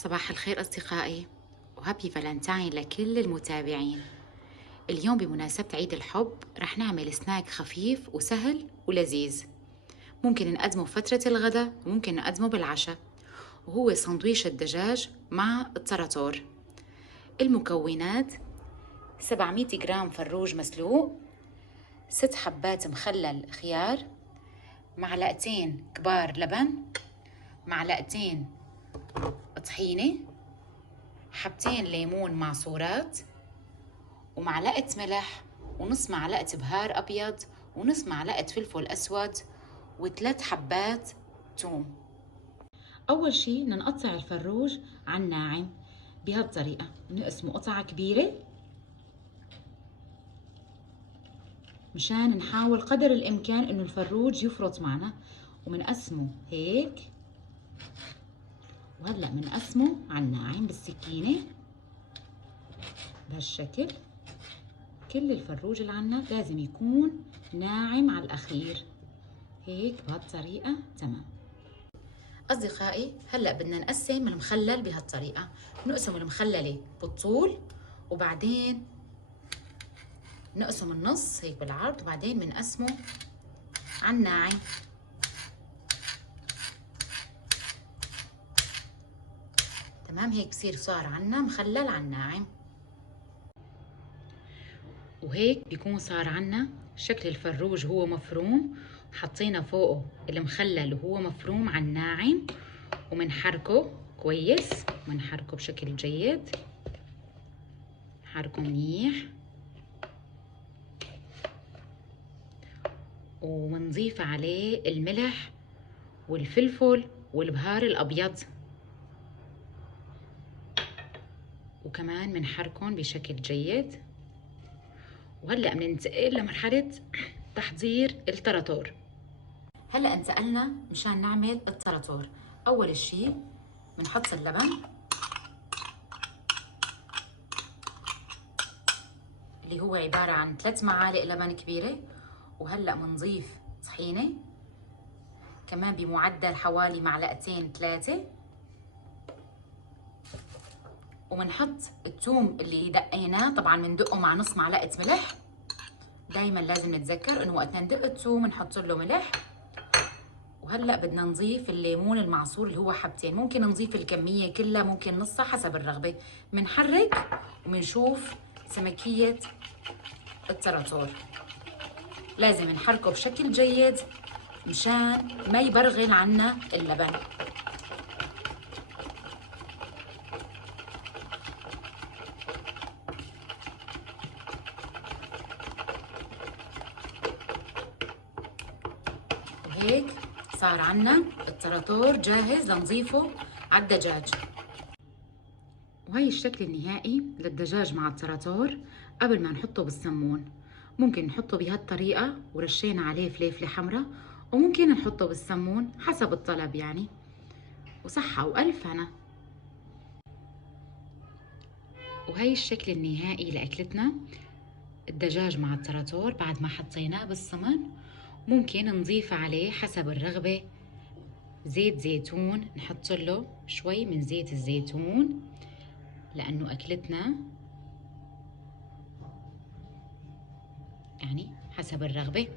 صباح الخير أصدقائي، وهابي فالنتاين لكل المتابعين. اليوم بمناسبة عيد الحب رح نعمل سناك خفيف وسهل ولذيذ. ممكن نقدمه بفترة الغداء وممكن نقدمه بالعشاء، وهو سندويش الدجاج مع التراتور. المكونات: 700 جرام فروج مسلوق، 6 حبات مخلل خيار، معلقتين كبار لبن، معلقتين طحينة، حبتين ليمون معصورات، ومعلقة ملح، ونص معلقة بهار أبيض، ونص معلقة فلفل أسود، و3 حبات توم. أول شي بدنا نقطع الفروج على الناعم بهالطريقة، بنقسمه قطعة كبيرة مشان نحاول قدر الإمكان إنه الفروج يفرط معنا، ومنقسمه هيك. وهلأ منقسمه على الناعم بالسكينة بهالشكل. كل الفروج اللي عنا لازم يكون ناعم على الأخير، هيك بهالطريقة. تمام أصدقائي، هلأ بدنا نقسم المخلل بهالطريقة. نقسم المخللة بالطول، وبعدين نقسم النص هيك بالعرض، وبعدين بنقسمه على الناعم. تمام، هيك بصير صار عنا مخلل على الناعم، وهيك بيكون صار عنا شكل الفروج هو مفروم. حطينا فوقه المخلل وهو مفروم على الناعم، ومنحركه كويس، منحركه بشكل جيد. حركه منيح، ومنضيف عليه الملح والفلفل والبهار الأبيض، وكمان منحركهم بشكل جيد. وهلأ بننتقل لمرحلة تحضير التراتور. هلأ انتقلنا مشان نعمل التراتور. أول شي بنحط اللبن اللي هو عبارة عن 3 معالق لبن كبيرة، وهلأ بنضيف طحينة كمان بمعدل حوالي معلقتين 3، ومنحط الثوم اللي دقيناه. طبعا بندقه مع نص معلقة ملح. دايما لازم نتذكر انه وقت ندق الثوم نحط له ملح. وهلا بدنا نضيف الليمون المعصور اللي هو حبتين، ممكن نضيف الكمية كلها، ممكن نصها حسب الرغبة. منحرك ومنشوف سمكية التراتور. لازم نحركه بشكل جيد مشان ما يبرغل عنا اللبن. وهيك صار عنا التراتور جاهز لنضيفه على الدجاج. وهي الشكل النهائي للدجاج مع التراتور قبل ما نحطه بالسمون. ممكن نحطه بهالطريقة ورشينا عليه فليفلة حمراء، وممكن نحطه بالسمون حسب الطلب يعني. وصحة وألف هنا. وهي الشكل النهائي لأكلتنا الدجاج مع التراتور بعد ما حطيناه بالسمن. ممكن نضيف عليه حسب الرغبة زيت زيتون، نحط له شوي من زيت الزيتون لأنه أكلتنا يعني حسب الرغبة.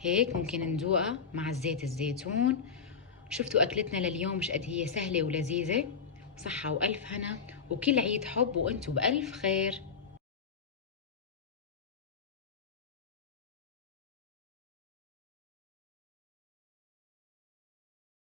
هيك ممكن ندوقها مع الزيت الزيتون. شفتوا أكلتنا لليوم مش قد هي سهلة ولذيذة؟ صحة وألف هنا، وكل عيد حب وأنتوا بألف خير.